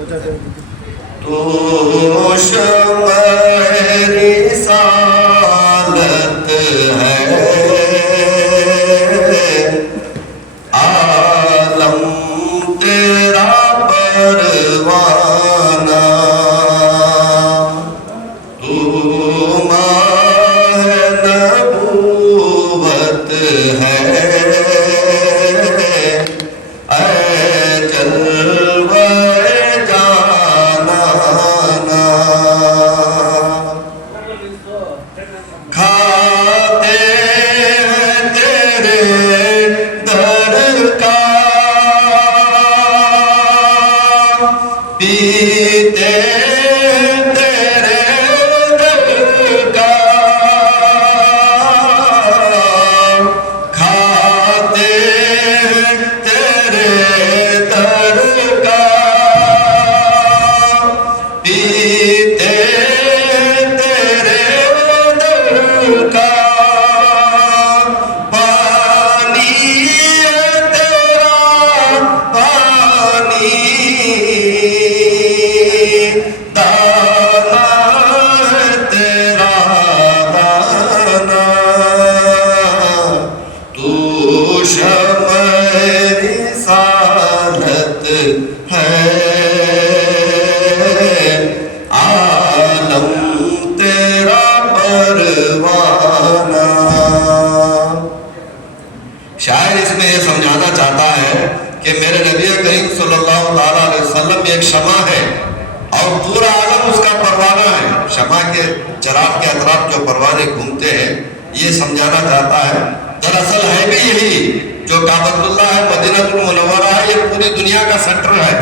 तो शम्अ रिसालत है, आलम तेरा परवाना। तू माह नबूवत है, पीते तेरे दर का, खाते तेरे दर का, पीते तेरे दर का, पानी तेरा पानी, दाना तेरा दाना। तू शम्अ रिसालत है, आलम तेरा परवाना। शायर इसमें यह समझाना चाहता है कि मेरे नबी करीम सल्लल्लाहु अलैहि वसल्लम एक शमा है और पूरा आलम उसका परवाना है। शमा के चराग के अतराफ जो परवाने घूमते हैं, ये समझाना चाहता है। दरअसल है भी यही, जो काबतुल्लाह है, मदीनतुल मुनव्वरा है, ये पूरी दुनिया का सेंटर है।